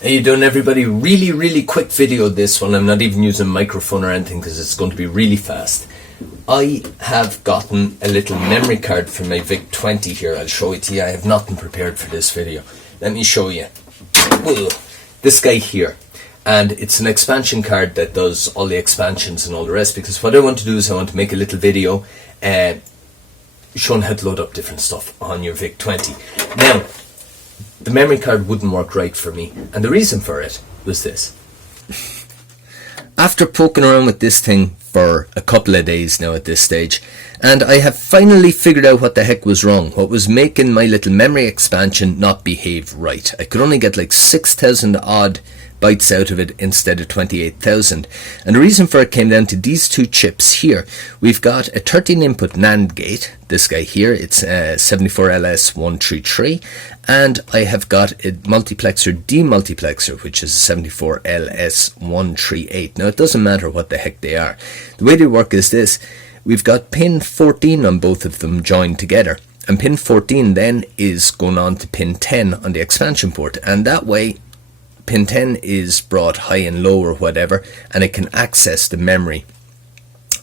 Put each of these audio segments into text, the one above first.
How you doing, everybody? Really quick video this one. I'm not even using a microphone or anything because it's going to be really fast. I have gotten a little memory card for my VIC-20 here. I'll show it to you. I have nothing prepared for this video. Let me show you. Whoa. This guy here. And it's an expansion card that does all the expansions and all the rest, because what I want to do is I want to make a little video showing how to load up different stuff on your VIC-20. Now, the memory card wouldn't work right for me, and the reason for it was this. After poking around with this thing for a couple of days now at this stage, and I have finally figured out what the heck was wrong, what was making my little memory expansion not behave right. I could only get like 6,000 odd bytes out of it instead of 28,000, and the reason for it came down to these two chips here. We've got a 13 input NAND gate, this guy here, it's 74LS133, and I have got a multiplexer demultiplexer, which is 74LS138. Now it doesn't matter what the heck they are. The way they work is this: we've got pin 14 on both of them joined together, and pin 14 then is going on to pin 10 on the expansion port, and that way pin 10 is brought high and low or whatever, and it can access the memory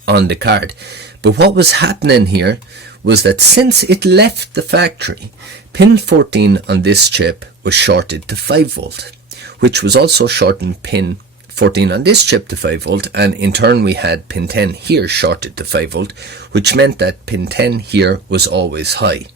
on the card. But what was happening here was that since it left the factory, pin 14 on this chip was shorted to 5 volt, which was also shorting pin 14 on this chip to 5 volt, and in turn we had pin 10 here shorted to 5 volt, which meant that pin 10 here was always high.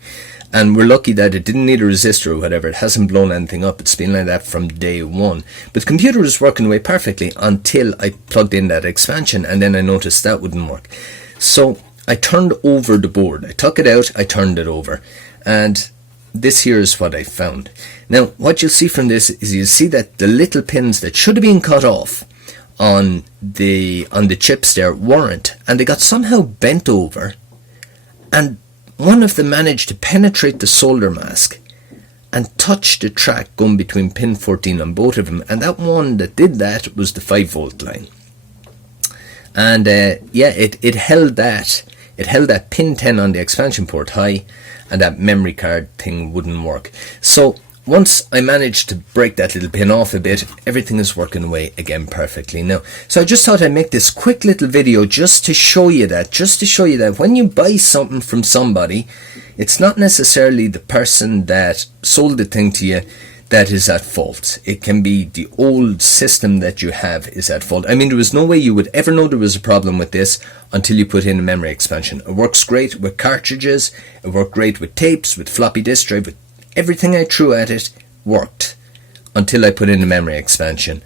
And we're lucky that it didn't need a resistor or whatever. It hasn't blown anything up. It's been like that from day one. But the computer was working away perfectly until I plugged in that expansion, and then I noticed that wouldn't work. So I turned over the board. I took it out, I turned it over, and this here is what I found. Now what you'll see from this is you'll see that the little pins that should have been cut off on the chips there weren't, and they got somehow bent over, and one of them managed to penetrate the solder mask and touch the track going between pin 14 on both of them, and that one that did that was the 5 volt line. And yeah, it held that pin 10 on the expansion port high, and that memory card thing wouldn't work. So once I managed to break that little pin off a bit, everything is working away again perfectly now. So I just thought I'd make this quick little video just to show you that when you buy something from somebody, it's not necessarily the person that sold the thing to you that is at fault. It can be the old system that you have is at fault. I mean, there was no way you would ever know there was a problem with this until you put in a memory expansion. It works great with cartridges, it worked great with tapes, with floppy disk drive, with everything I threw at it worked until I put in a memory expansion,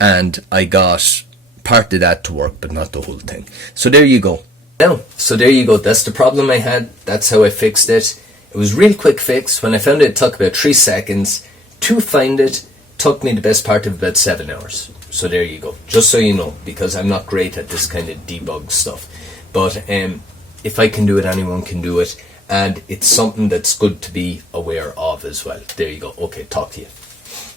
and I got part of that to work but not the whole thing. So there you go. That's the problem I had. That's how I fixed it. It was a real quick fix. When I found it, it took about 3 seconds. To find it took me the best part of about 7 hours. So there you go, just so you know, because I'm not great at this kind of debug stuff, but if I can do it, anyone can do it. And it's something that's good to be aware of as well. There you go. Okay, talk to you.